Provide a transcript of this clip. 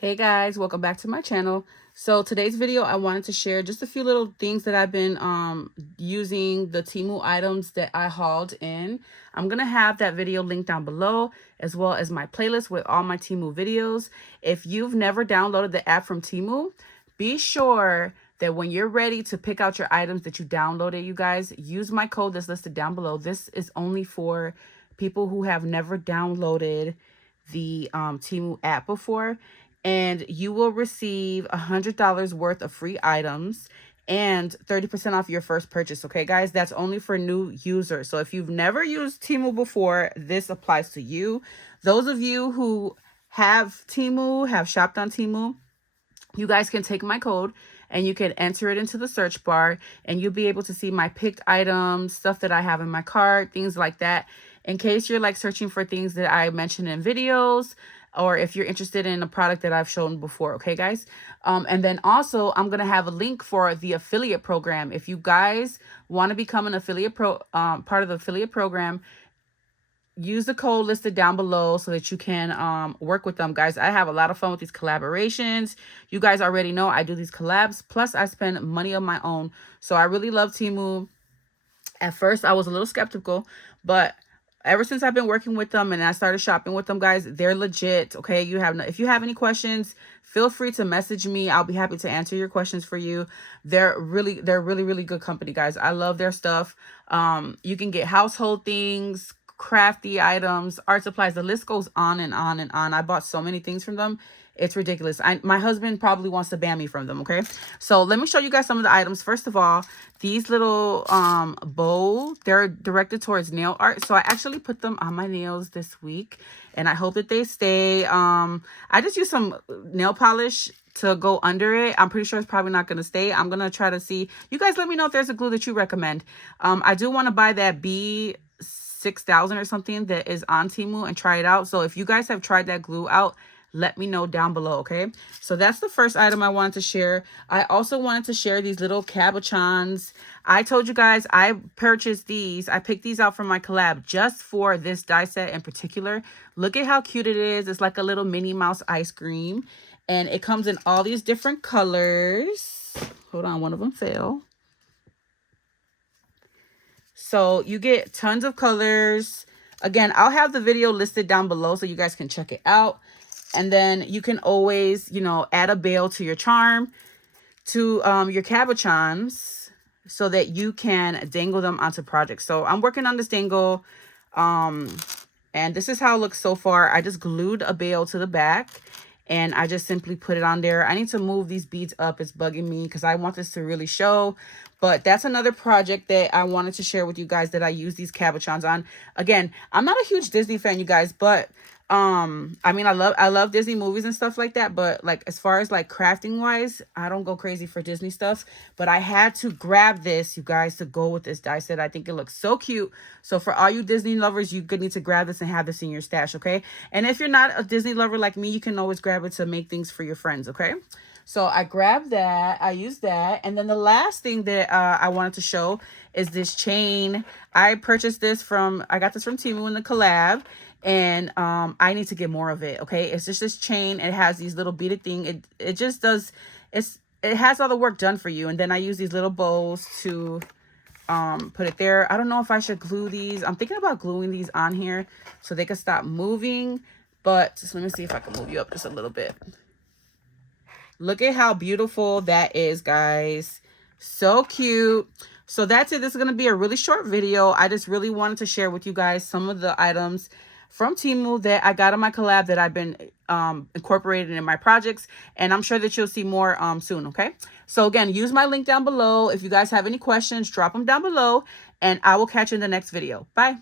Hey guys, welcome back to my channel. So today's video, I wanted to share just a few little things that I've been using the Temu items that I hauled in. I'm gonna have that video linked down below, as well as my playlist with all my Temu videos. If you've never downloaded the app from Temu, be sure that when you're ready to pick out your items that you downloaded, you guys, use my code that's listed down below. This is only for people who have never downloaded the Temu app before, and you will receive $100 worth of free items and 30% off your first purchase. Okay, guys, that's only for new users. So if you've never used Temu before, this applies to you. Those of you who have Temu, have shopped on Temu, you guys can take my code and you can enter it into the search bar, and you'll be able to see my picked items, stuff that I have in my cart, things like that. In case you're like searching for things that I mentioned in videos, or if you're interested in a product that I've shown before. Okay, guys. And then also I'm going to have a link for the affiliate program. If you guys want to become an affiliate part of the affiliate program, use the code listed down below so that you can work with them, guys. I have a lot of fun with these collaborations. You guys already know I do these collabs, plus I spend money on my own. So I really love Temu. At first I was a little skeptical, but ever since I've been working with them and I started shopping with them, guys, they're legit. Okay, if you have any questions, feel free to message me. I'll be happy to answer your questions for you. They're really good company, guys. I love their stuff. You can get household things, crafty items, art supplies. The list goes on and on and on. I bought so many things from them. It's ridiculous. My husband probably wants to ban me from them. Okay, so let me show you guys some of the items. First of all, these little bows, they're directed towards nail art. So I actually put them on my nails this week, and I hope that they stay. I just used some nail polish to go under it. I'm pretty sure it's probably not going to stay. I'm going to try to see. You guys let me know if there's a glue that you recommend. I do want to buy that B6000 or something that is on Temu and try it out. So if you guys have tried that glue out, let me know down below. Okay, so that's the first item I wanted to share. I also wanted to share these little cabochons. I told you guys I purchased these. I picked these out from my collab just for this die set in particular. Look at how cute it is. It's like a little Minnie Mouse ice cream, and it comes in all these different colors. Hold on, one of them fell. So you get tons of colors. Again, I'll have the video listed down below so you guys can check it out. And then you can always, add a bail to your charm, to your cabochons, so that you can dangle them onto projects. So I'm working on this dangle. And this is how it looks so far. I just glued a bail to the back, and I just simply put it on there. I need to move these beads up. It's bugging me because I want this to really show. But that's another project that I wanted to share with you guys that I use these cabochons on. Again, I'm not a huge Disney fan, you guys, but I mean, I love Disney movies and stuff like that, but like as far as like crafting wise, I don't go crazy for Disney stuff. But I had to grab this, you guys, to go with this die set. I think it looks so cute. So for all you Disney lovers, you could need to grab this and have this in your stash. Okay, and if you're not a Disney lover like me, you can always grab it to make things for your friends. Okay, so I grabbed that, I used that, and then the last thing that I wanted to show is this chain. I purchased this I got this from Temu in the collab, and I need to get more of it. Okay, it's just this chain. It has these little beaded thing. It just does, it has all the work done for you. And then I use these little bows to put it there. I don't know if I should glue these. I'm thinking about gluing these on here so they can stop moving, but just let me see if I can move you up just a little bit. Look at how beautiful that is, guys. So cute. So that's it. This is going to be a really short video. I just really wanted to share with you guys some of the items from Temu that I got on my collab that I've been incorporating in my projects. And I'm sure that you'll see more soon, okay? So again, use my link down below. If you guys have any questions, drop them down below, and I will catch you in the next video. Bye.